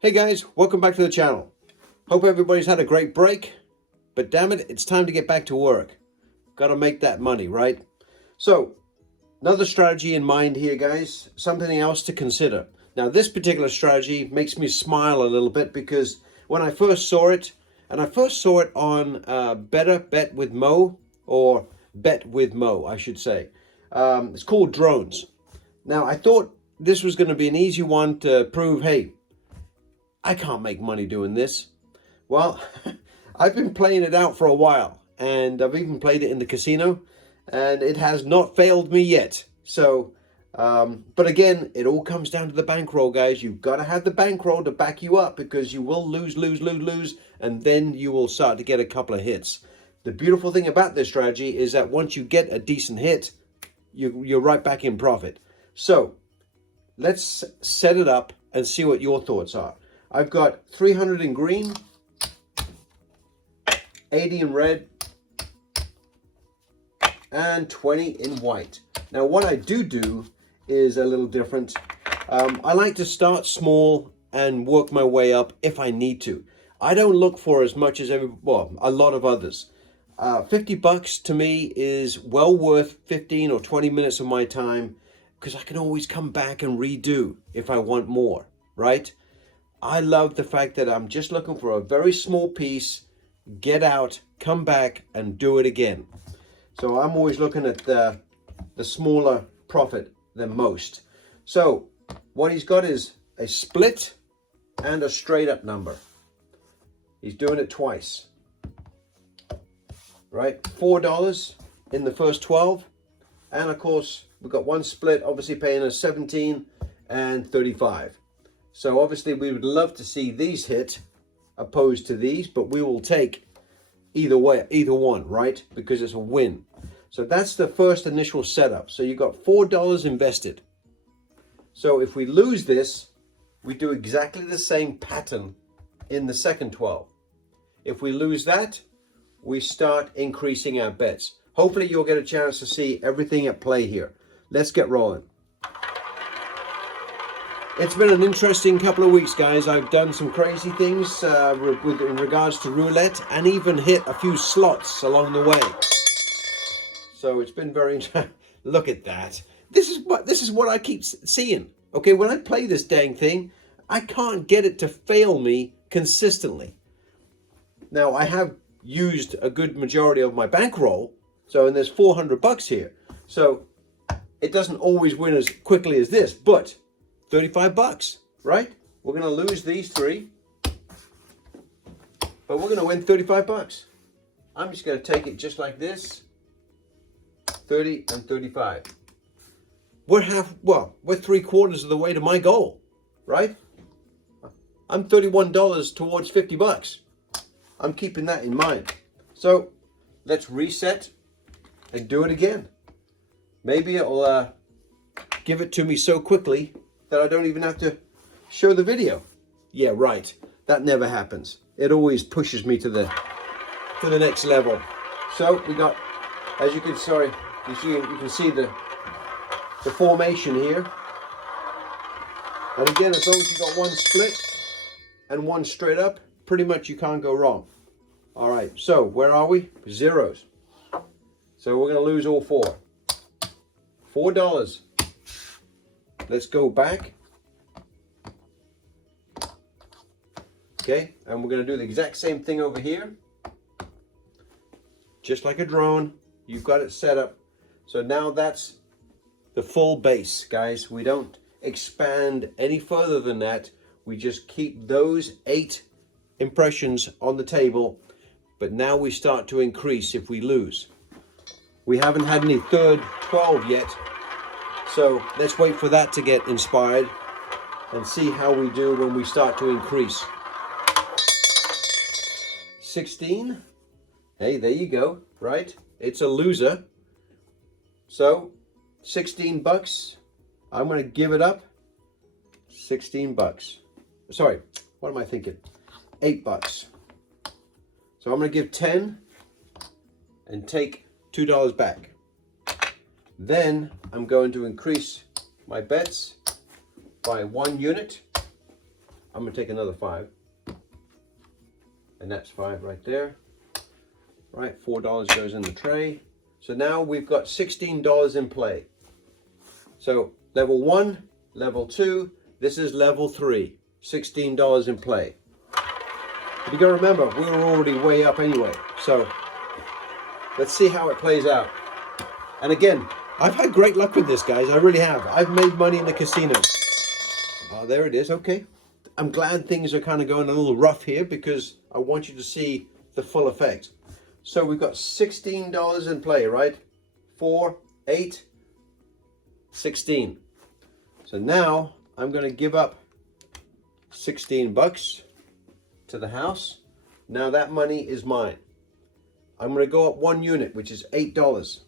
Hey guys, welcome back to the channel. Hope everybody's had a great break, but damn it, it's time to get back to work. Gotta make that money, right? So, another strategy in mind here, guys, something else to consider. Now, this particular strategy makes me smile a little bit because when I first saw it, and I first saw it on Better Bet with Mo, or Bet with Mo, I should say. It's called drones. Now, I thought this was going to be an easy one to prove, hey, I can't make money doing this. Well, I've been playing it out for a while, and I've even played it in the casino, and it has not failed me yet. So, but again, it all comes down to the bankroll, guys. You've got to have the bankroll to back you up because you will lose, and then you will start to get a couple of hits. The beautiful thing about this strategy is that once you get a decent hit, you're right back in profit. So, let's set it up and see what your thoughts are. I've got 300 in green, 80 in red, and 20 in white. Now what I do is a little different. I like to start small and work my way up if I need to. I don't look for as much as a lot of others. 50 bucks to me is well worth 15 or 20 minutes of my time because I can always come back and redo if I want more, right? I love the fact that I'm just looking for a very small piece, get out, come back, and do it again. So I'm always looking at the smaller profit than most. So what he's got is a split and a straight up number. He's doing it twice. Right? $4 in the first 12. And of course, we've got one split, obviously paying us 17 and 35. So obviously we would love to see these hit opposed to these, but we will take either way, either one, right? Because it's a win. So that's the first initial setup. So you got $4 invested. So if we lose this, we do exactly the same pattern in the second 12. If we lose that, we start increasing our bets. Hopefully you'll get a chance to see everything at play here. Let's get rolling. It's been an interesting couple of weeks, guys. I've done some crazy things in regards to roulette and even hit a few slots along the way. So it's been very interesting. Look at that. This is what I keep seeing. Okay, when I play this dang thing, I can't get it to fail me consistently. Now, I have used a good majority of my bankroll. So, and there's 400 bucks here. So it doesn't always win as quickly as this, but 35 bucks, right? We're going to lose these three, but we're going to win 35 bucks. I'm just going to take it just like this, 30 and 35. We're 3/4 of the way to my goal, right? I'm $31 towards 50 bucks. I'm keeping that in mind. So let's reset and do it again. Maybe it'll give it to me so quickly that I don't even have to show the video. Yeah, right. That never happens. It always pushes me to the next level. So we got, as you can see the formation here. And again, as long as you got one split and one straight up, pretty much you can't go wrong. All right. So where are we? Zeros. So we're going to lose all four. $4. Let's go back. Okay, and we're going to do the exact same thing over here. Just like a drone, you've got it set up. So now that's the full base, guys. We don't expand any further than that. We just keep those 8 impressions on the table. But now we start to increase if we lose. We haven't had any third 12 yet. So let's wait for that to get inspired and see how we do when we start to increase. 16. Hey, there you go, right? It's a loser. So 16 bucks. I'm going to give it up. 16 bucks. Sorry, what am I thinking? 8 bucks. So I'm going to give 10 and take $2 back. Then I'm going to increase my bets by 1 unit. I'm gonna take another 5. And that's 5 right there. Right, $4 goes in the tray. So now we've got $16 in play. So level 1, level 2, this is level 3. $16 in play. But you gotta remember, we were already way up anyway. So let's see how it plays out. And again, I've had great luck with this, guys. I really have. I've made money in the casino. Oh, there it is. Okay. I'm glad things are kind of going a little rough here because I want you to see the full effect. So we've got $16 in play, right? 4, 8, 16. So now I'm going to give up 16 bucks to the house. Now that money is mine. I'm going to go up 1 unit, which is $8.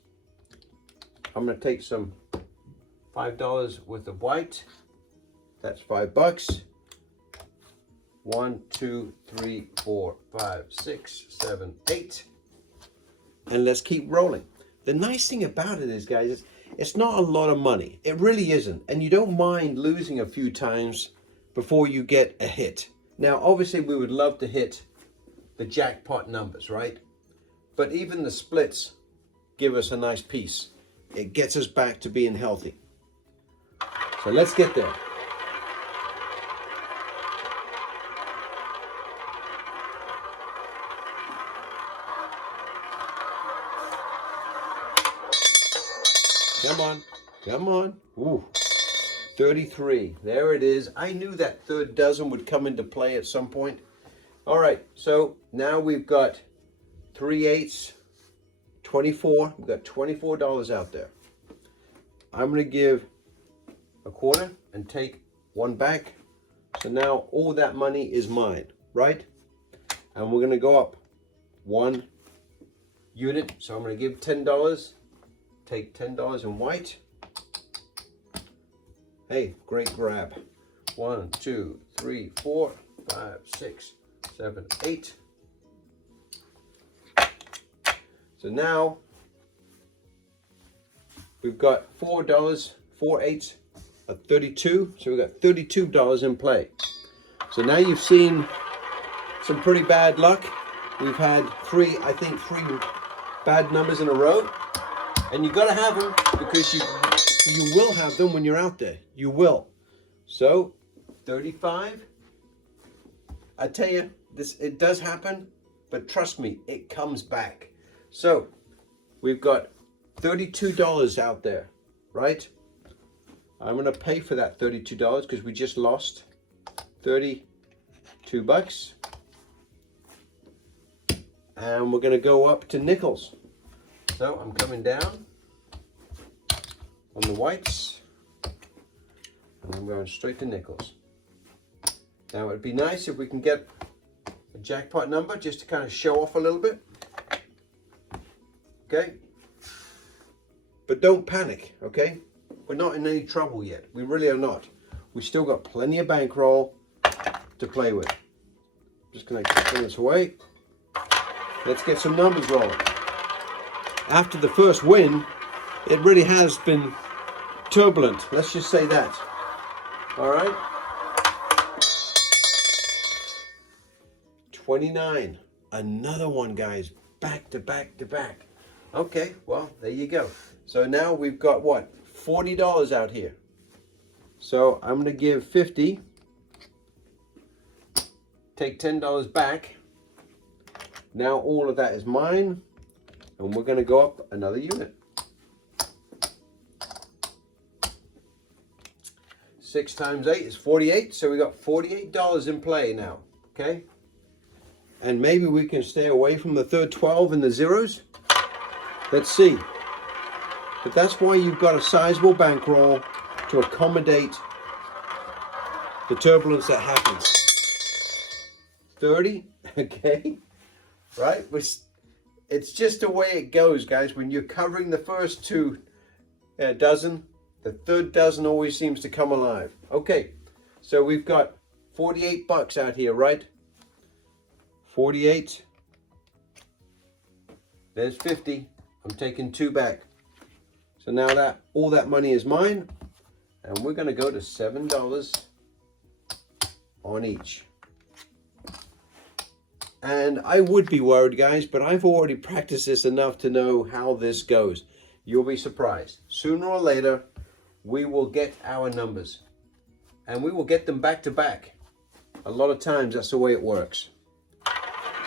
I'm going to take some $5 worth of white. That's 5 bucks. 1, 2, 3, 4, 5, 6, 7, 8. And let's keep rolling. The nice thing about it is, guys, is it's not a lot of money. It really isn't. And you don't mind losing a few times before you get a hit. Now, obviously, we would love to hit the jackpot numbers, right? But even the splits give us a nice piece. It gets us back to being healthy. So let's get there. Come on, come on. Ooh, 33. There it is. I knew that third dozen would come into play at some point. All right, so now we've got 3 8s, 24. We've got $24 out there. I'm going to give a quarter and take 1 back. So now all that money is mine, right? And we're going to go up 1 unit. So I'm going to give $10. Take $10 in white. Hey, great grab. 1, 2, 3, 4, 5, 6, 7, 8. So now we've got $4, 4 8s, 32. So we've got $32 in play. So now you've seen some pretty bad luck. We've had three bad numbers in a row. And you got to have them because you will have them when you're out there. You will. So 35. I tell you, it does happen, but trust me, it comes back. So we've got $32 out there, right? I'm going to pay for that $32 because we just lost 32 bucks. And we're going to go up to nickels. So I'm coming down on the whites and I'm going straight to nickels. Now it'd be nice if we can get a jackpot number just to kind of show off a little bit. Okay? But don't panic, okay? We're not in any trouble yet. We really are not. We still got plenty of bankroll to play with. Just gonna bring this away. Let's get some numbers rolling. After the first win, it really has been turbulent. Let's just say that. All right. 29. Another one, guys. Back to back to back. Okay, well, there you go. So now we've got what? $40 out here. So I'm going to give 50. Take $10 back. Now all of that is mine. And we're going to go up another unit. 6 times 8 is 48. So we got $48 in play now. Okay. And maybe we can stay away from the third 12 and the zeros. Let's see. But that's why you've got a sizable bankroll to accommodate the turbulence that happens. 30. Okay. Right. It's just the way it goes, guys. When you're covering the first 2 dozen, the third dozen always seems to come alive. Okay, so we've got 48 bucks out here, right? 48. There's 50. I'm taking 2 back. So now that all that money is mine, and we're going to go to $7 on each. And I would be worried, guys, but I've already practiced this enough to know how this goes. You'll be surprised. Sooner or later, we will get our numbers. And we will get them back to back. A lot of times, that's the way it works.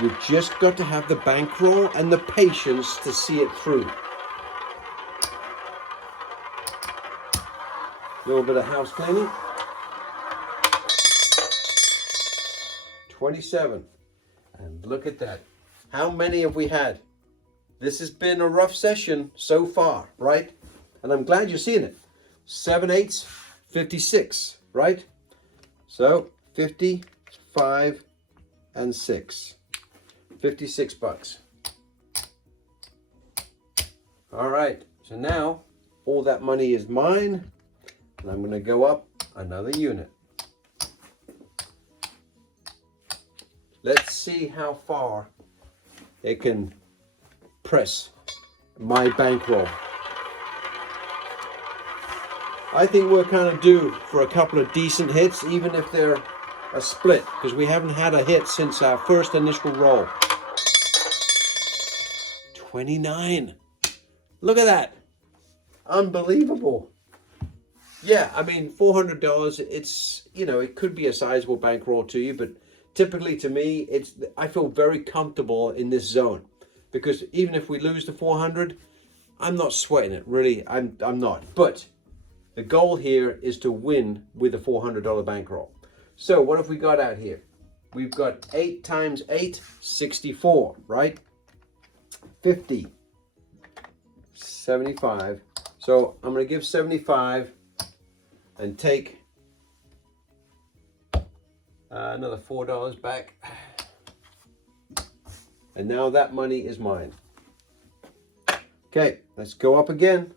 You've just got to have the bankroll and the patience to see it through. A little bit of house cleaning. 27. And look at that. How many have we had? This has been a rough session so far, right? And I'm glad you're seeing it. 7 8s, 56, right? So 55 and 6. 56 bucks. All right. So now all that money is mine. And I'm going to go up another unit. Let's see how far it can press my bankroll. I think we're kind of due for a couple of decent hits, even if they're a split, because we haven't had a hit since our first initial roll. 29. Look at that. Unbelievable. Yeah, I mean, $400, it's, you know, it could be a sizable bankroll to you, but typically to me, I feel very comfortable in this zone, because even if we lose the 400, I'm not sweating it, really. I'm not. But the goal here is to win with a $400 bankroll. So what have we got out here? We've got 8 times 8, 64, right? 50, 75. So I'm going to give 75 and take another $4 back. And now that money is mine. Okay, let's go up again.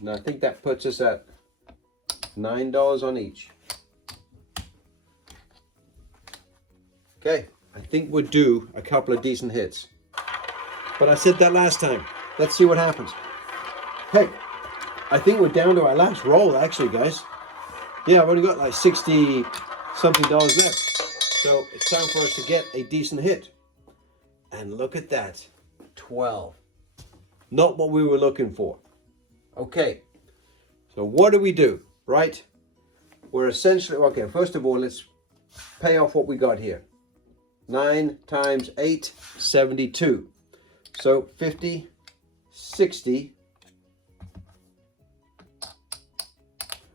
And I think that puts us at $9 on each. Okay, I think we're due a couple of decent hits. But I said that last time. Let's see what happens. Hey, I think we're down to our last roll, actually, guys. Yeah, I've only got like 60 something dollars left. So it's time for us to get a decent hit. And look at that, 12. Not what we were looking for. Okay, so what do? Right? We're essentially, okay, first of all, let's pay off what we got here. 9 times 8, 72. So 50, 60.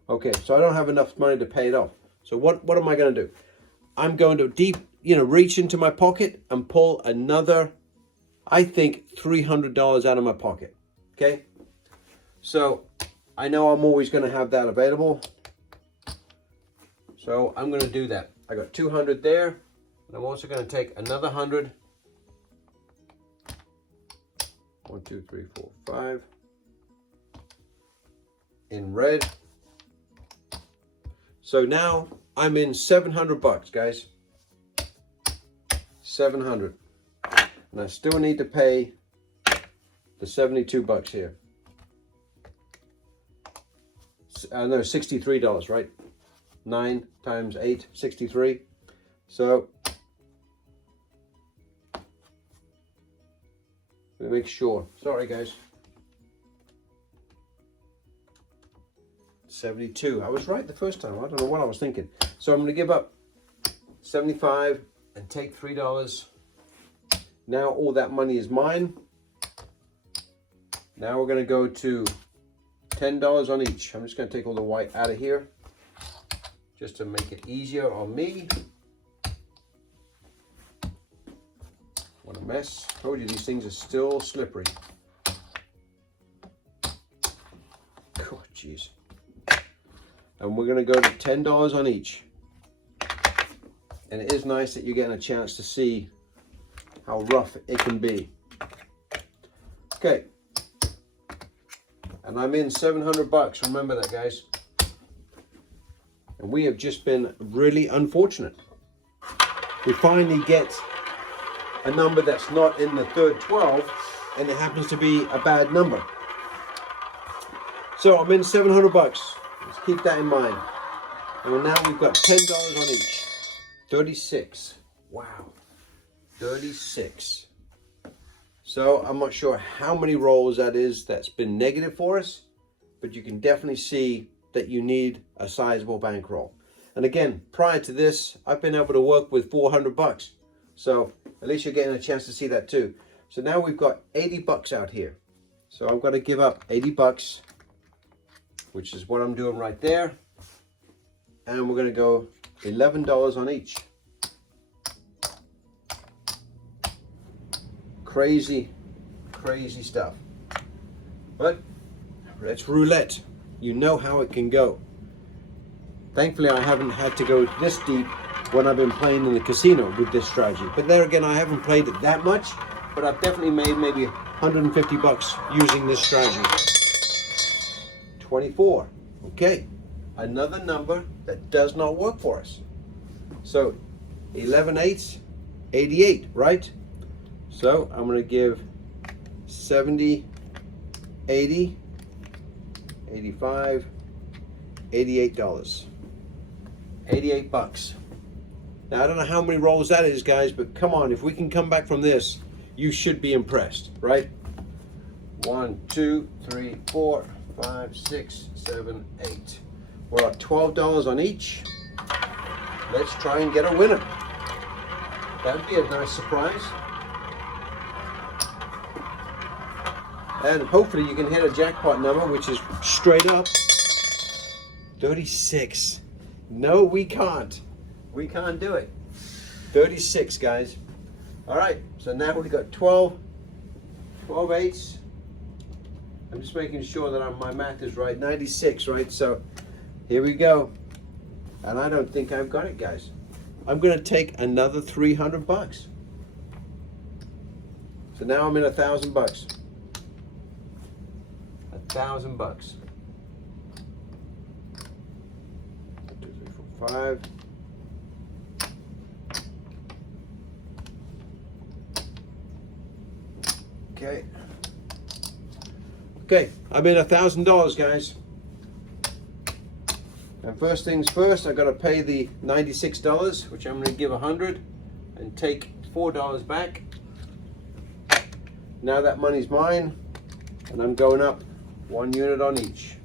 Okay, so I don't have enough money to pay it off. So what am I going to do? I'm going to reach into my pocket and pull another, I think, $300 out of my pocket. Okay? So I know I'm always going to have that available. So I'm going to do that. I got 200 there, and I'm also going to take another 100. 1, 2, 3, 4, 5. In red. So now I'm in 700 bucks, guys. 700. And I still need to pay the 72 bucks here. No, $63, right? 9 times 8, 63. So let me make sure. Sorry, guys. 72. I was right the first time. I don't know what I was thinking. So I'm going to give up 75 and take $3. Now all that money is mine. Now we're going to go to $10 on each. I'm just going to take all the white out of here just to make it easier on me. What a mess. Told you these things are still slippery. God, jeez. And we're going to go to $10 on each. And it is nice that you're getting a chance to see how rough it can be. Okay. And I'm in 700 bucks. Remember that, guys. And we have just been really unfortunate. We finally get a number that's not in the third 12, and it happens to be a bad number. So I'm in 700 bucks. Let's keep that in mind. And now we've got $10 on each. 36. Wow. 36. So I'm not sure how many rolls that is that's been negative for us, but you can definitely see that you need a sizable bankroll. And again, prior to this, I've been able to work with $400. So at least you're getting a chance to see that too. So now we've got $80 out here. So I'm going to give up $80, which is what I'm doing right there. And we're going to go $11 on each. Crazy, crazy stuff. But it's roulette. You know how it can go. Thankfully, I haven't had to go this deep when I've been playing in the casino with this strategy. But there again, I haven't played it that much, but I've definitely made maybe $150 using this strategy. 24. Okay, another number that does not work for us. So 11 eighths, 88, right? So I'm going to give 70, 80, 85, $88. $88. Now I don't know how many rolls that is, guys, but come on, if we can come back from this, you should be impressed, right? 1, 2, 3, 4, 5, 6, 7, 8. We're at $12 on each. Let's try and get a winner. That'd be a nice surprise. And hopefully you can hit a jackpot number, which is straight up 36. No, we can't. We can't do it. 36, guys. All right, so now we've got 12 eighths. I'm just making sure that my math is right. 96, right? So here we go. And I don't think I've got it, guys. I'm going to take another $300. So now I'm in $1,000. $1,000. 1, 2, 3, 4, 5. Okay. Okay, I'm in $1,000, guys. And first things first, I got to pay the $96, which I'm going to give $100 and take $4 back. Now that money's mine, and I'm going up 1 unit on each.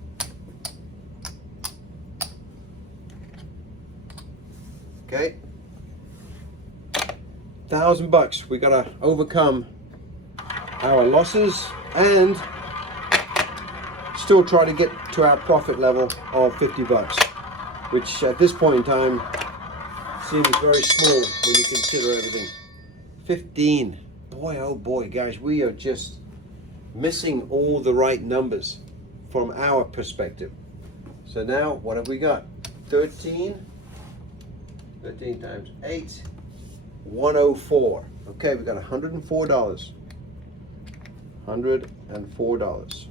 Okay, $1,000. We got to overcome our losses and still try to get to our profit level of $50, which at this point in time seems very small when you consider everything. 15. Boy, oh boy, guys, we are just missing all the right numbers from our perspective. So now, what have we got? 13. 13 times 8. 104. Okay, we got $104. $104.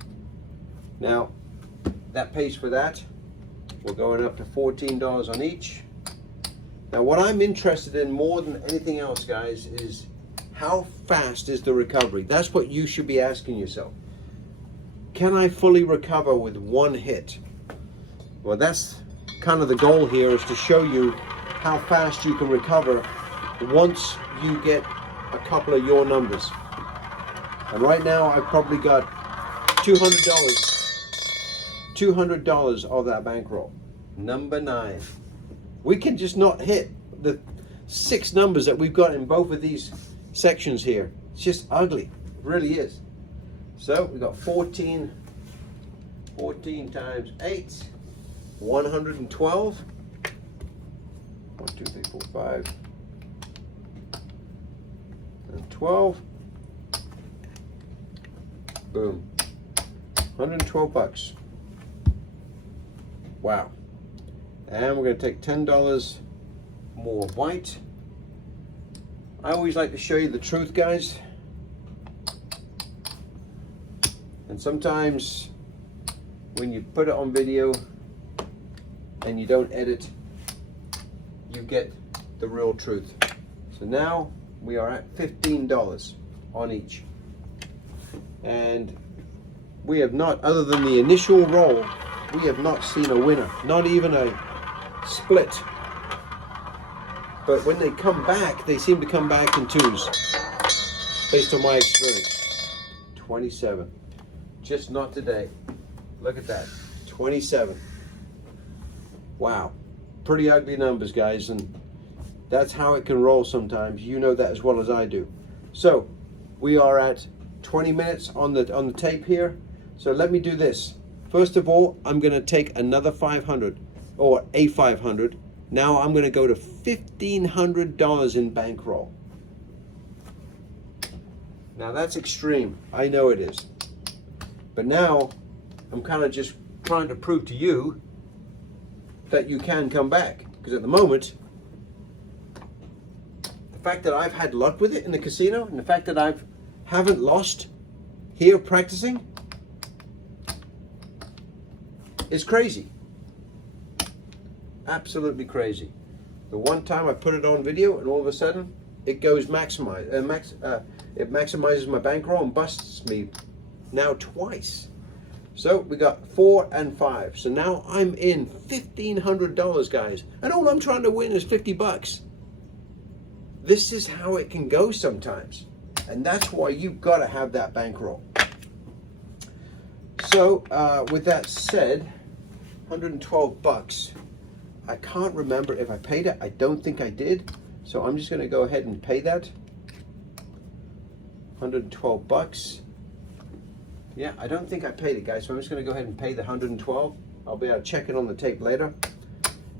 Now, that pays for that. We're going up to $14 on each. Now, what I'm interested in more than anything else, guys, is how fast is the recovery? That's what you should be asking yourself. Can I fully recover with one hit? Well, that's kind of the goal here, is to show you how fast you can recover once you get a couple of your numbers. And right now, I've probably got $200 of that bankroll. Number 9. We can just not hit the 6 numbers that we've got in both of these sections here. It's just ugly. It really is. So we've got 14 times 8. 112. 1, 2, 3, 4, 5. And 12. Boom. $112. Wow. And we're going to take $10 more white. I always like to show you the truth, guys. And sometimes when you put it on video and you don't edit, you get the real truth. So now we are at $15 on each. And we have not, other than the initial roll, we have not seen a winner. Not even a split. But when they come back, they seem to come back in twos, based on my experience. 27. Just not today. Look at that. 27. Wow. Pretty ugly numbers, guys, and that's how it can roll sometimes. You know that as well as I do. So we are at 20 minutes on the tape here. So let me do this. First of all, I'm going to take another 500 or a 500. Now I'm going to go to $1,500 in bankroll. Now that's extreme. I know it is. But now I'm kind of just trying to prove to you that you can come back. Because at the moment, the fact that I've had luck with it in the casino and the fact that I haven't lost here practicing is crazy. Absolutely crazy. The one time I put it on video and all of a sudden it goes it maximizes my bankroll and busts me now twice. So we got 4 and 5. So now I'm in $1,500, guys. And all I'm trying to win is 50 bucks. This is how it can go sometimes. And that's why you've got to have that bankroll. So with that said, 112 bucks. I can't remember if I paid it. I don't think I did. So I'm just going to go ahead and pay that. 112 bucks. Yeah, I don't think I paid it, guys. So I'm just going to go ahead and pay the 112. I'll be able to check it on the tape later.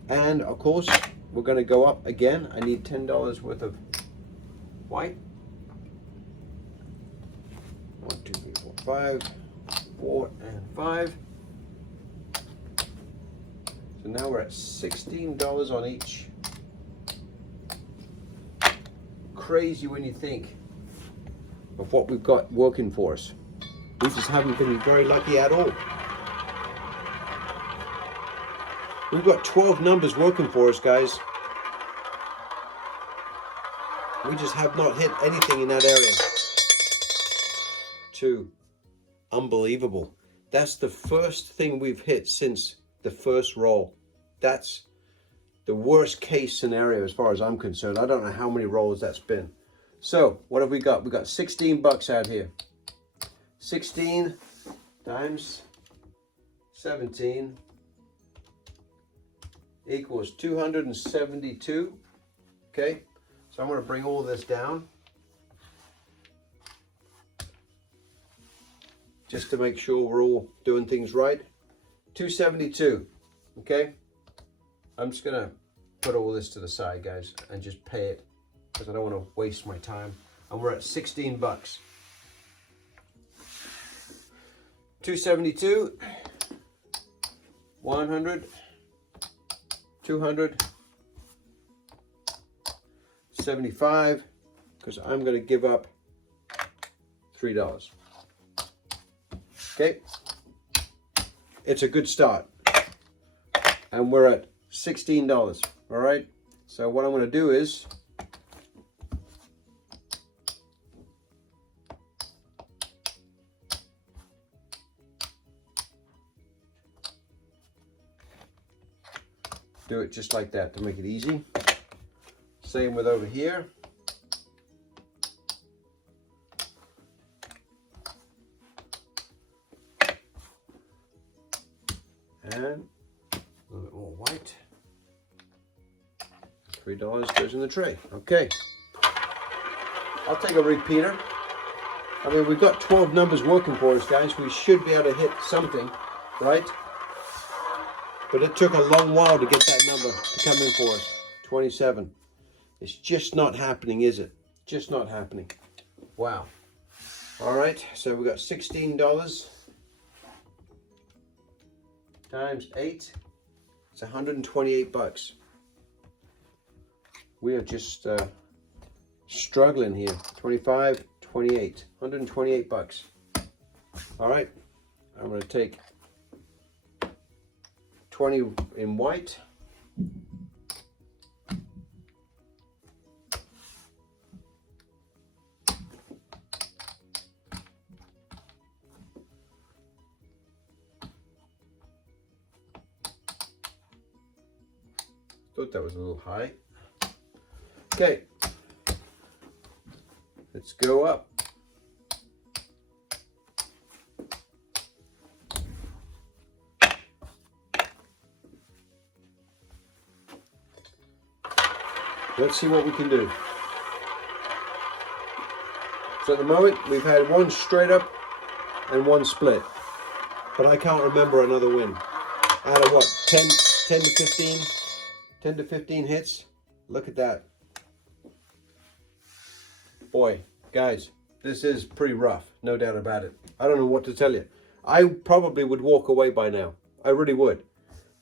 And of course, we're going to go up again. I need $10 worth of white. 1, 2, 3, 4, 5. 4 and 5. So now we're at $16 on each. Crazy when you think of what we've got working for us. We just haven't been very lucky at all. We've got 12 numbers working for us, guys. We just have not hit anything in that area. 2. Unbelievable. That's the first thing we've hit since the first roll. That's the worst case scenario as far as I'm concerned. I don't know how many rolls that's been. So what have we got? We got 16 bucks out here. 16 times 17 equals 272. Okay, so I'm going to bring all this down just to make sure we're all doing things right. 272. Okay, I'm just going to put all this to the side, guys, and just pay it because I don't want to waste my time. And we're at 16 bucks. 272, 100, 200, 75, because I'm going to give up $3. Okay, it's a good start, and we're at $16. All right, so what I'm going to do is do it just like that to make it easy. Same with over here. And a little bit more white. $3 goes in the tray. Okay. I'll take a repeater. I mean, we've got 12 numbers working for us, guys. We should be able to hit something, right? But it took a long while to get that number to come in for us. 27. It's just not happening, is it? Just not happening. Wow. All right, so we got $16 times 8. It's 128 bucks. We are just struggling here. 25, 28, 128 bucks. All right, I'm going to take 20 in white. Thought that was a little high. Okay. Let's go up. Let's see what we can do. So at the moment, we've had one straight up and one split. But I can't remember another win. Out of what, 10 to 15? 10 to 15 hits? Look at that. Boy, guys, this is pretty rough, no doubt about it. I don't know what to tell you. I probably would walk away by now. I really would.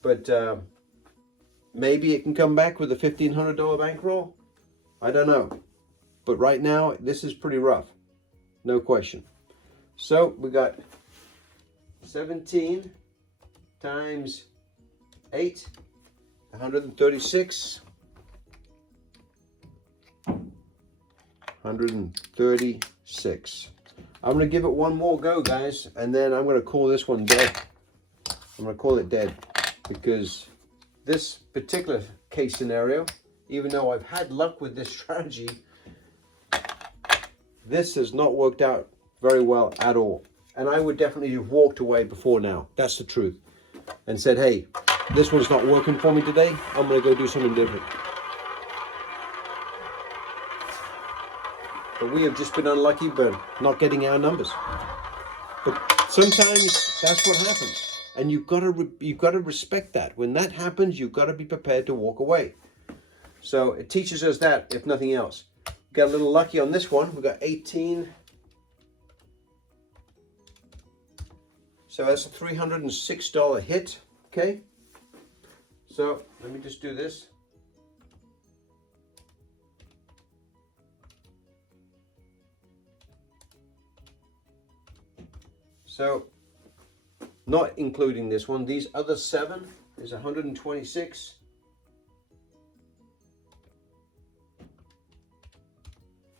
But maybe it can come back with a $1,500 bankroll. I don't know. But right now, this is pretty rough. No question. So we got 17 times 8, 136. 136. I'm going to give it one more go, guys, and then I'm going to call this one dead. I'm going to call it dead because this particular case scenario, even though I've had luck with this strategy, this has not worked out very well at all. And I would definitely have walked away before now. That's the truth. And said, hey, this one's not working for me today. I'm going to go do something different. But we have just been unlucky by not getting our numbers. But sometimes that's what happens. And you've got to respect that. When that happens, you've got to be prepared to walk away. So it teaches us that, if nothing else. We got a little lucky on this one. We got 18. So that's a $306 hit. Okay. So let me just do this. So, not including this one, these other 7 is 126.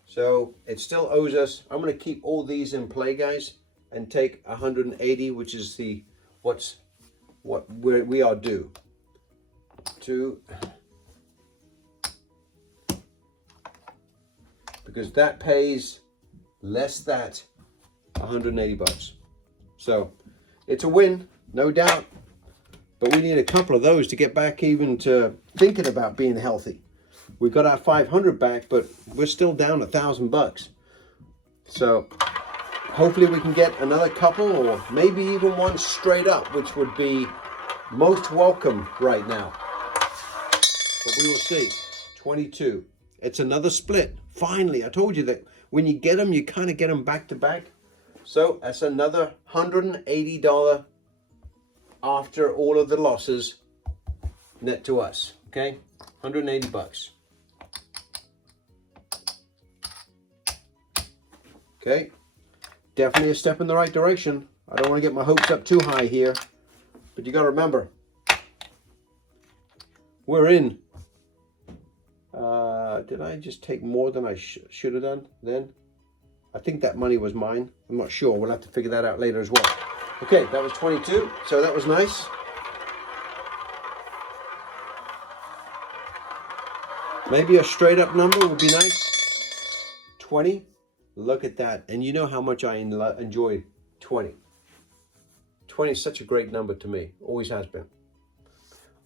So it still owes us. I'm going to keep all these in play, guys, and take 180, which is what we are due to, because that pays less that 180 bucks. So it's a win, no doubt, but we need a couple of those to get back even to thinking about being healthy. We got our 500 back, but we're still down $1,000. So hopefully we can get another couple, or maybe even one straight up, which would be most welcome right now. But we will see. 22. It's another split. Finally, I told you that when you get them, you kind of get them back to back. So that's another $180 after all of the losses net to us. Okay, 180 bucks. Okay, definitely a step in the right direction. I don't want to get my hopes up too high here, but you got to remember, we're in. Did I just take more than I should have done then? I think that money was mine. I'm not sure. We'll have to figure that out later as well. Okay, that was 22, so that was nice. Maybe a straight up number would be nice. 20. Look at that. And you know how much I enjoy 20. 20 is such a great number to me. Always has been.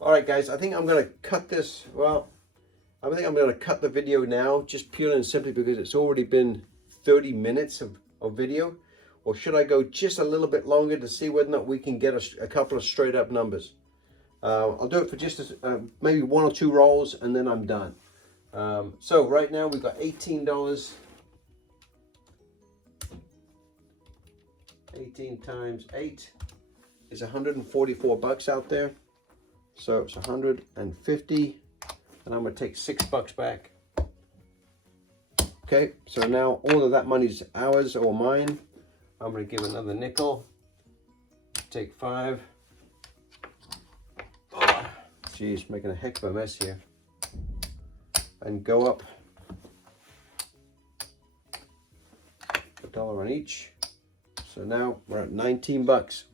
All right, guys. I think I'm going to cut this. Well, I think I'm going to cut the video now, just purely and simply because it's already been 30 minutes of video. Or should I go just a little bit longer to see whether or not we can get a couple of straight up numbers? I'll do it for just maybe 1 or 2 rolls, and then I'm done. So right now we've got $18. 18 times 8 is 144 bucks out there. So it's 150, and I'm going to take $6 back. Okay, so now all of that money's ours or mine. I'm going to give another nickel. Take 5. Oh, geez, making a heck of a mess here. And go up $1 on each. So now we're at 19 bucks.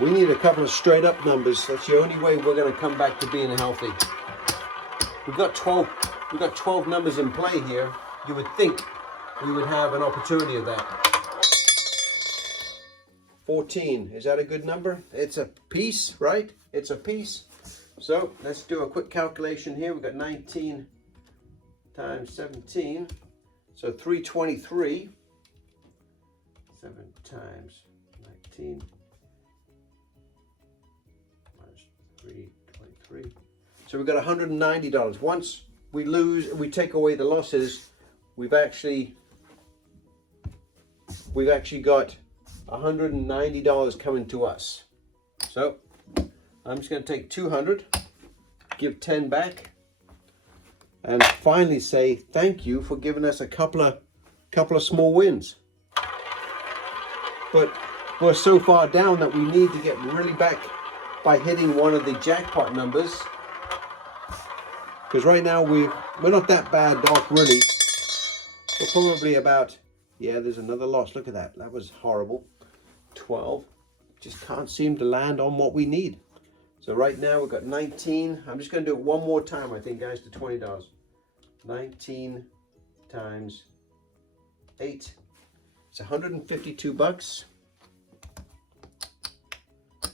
We need a couple of straight up numbers. That's the only way we're going to come back to being healthy. We've got 12 numbers in play here. You would think we would have an opportunity of that. 14, is that a good number? It's a piece, right? It's a piece. So let's do a quick calculation here. We've got 19 times 17, so 323. 7 times 19 minus 323. So we've got $190. Once we take away the losses, we've actually got $190 coming to us. So I'm just going to take 200, give 10 back, and finally say thank you for giving us a couple of small wins. But we're so far down that we need to get really back by hitting one of the jackpot numbers. Because right now we're not that bad off really. We're probably about, yeah, there's another loss. Look at that. That was horrible. 12. Just can't seem to land on what we need. So right now we've got 19. I'm just going to do it one more time, I think, guys, to $20. 19 times 8. It's 152 bucks.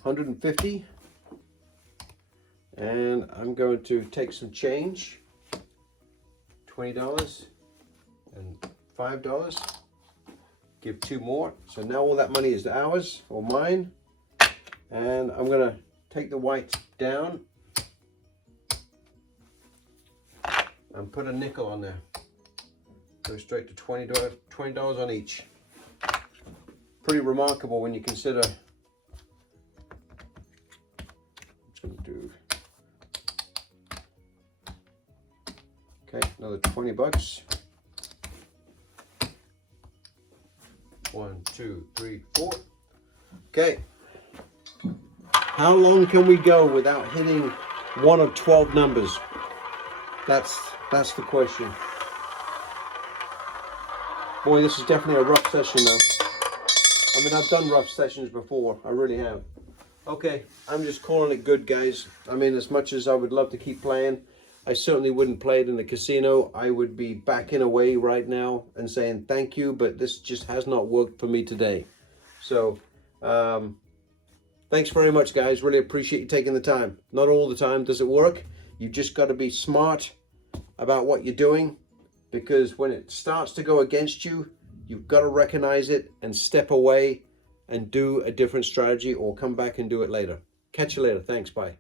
150. And I'm going to take some change. $20 and $5. Give 2 more. So now all that money is ours or mine. And I'm going to take the white down and put a nickel on there. Go straight to $20 on each. Pretty remarkable when you consider. I'm just going to do, okay, another 20 bucks. 1, 2, 3, 4. Okay. How long can we go without hitting one of 12 numbers? That's the question. Boy, this is definitely a rough session now. I mean, I've done rough sessions before. I really have. Okay, I'm just calling it good, guys. I mean, as much as I would love to keep playing, I certainly wouldn't play it in the casino. I would be backing away right now and saying thank you, but this just has not worked for me today. So, thanks very much, guys. Really appreciate you taking the time. Not all the time does it work. You just got to be smart about what you're doing, because when it starts to go against you, you've got to recognize it and step away and do a different strategy, or come back and do it later. Catch you later. Thanks. Bye.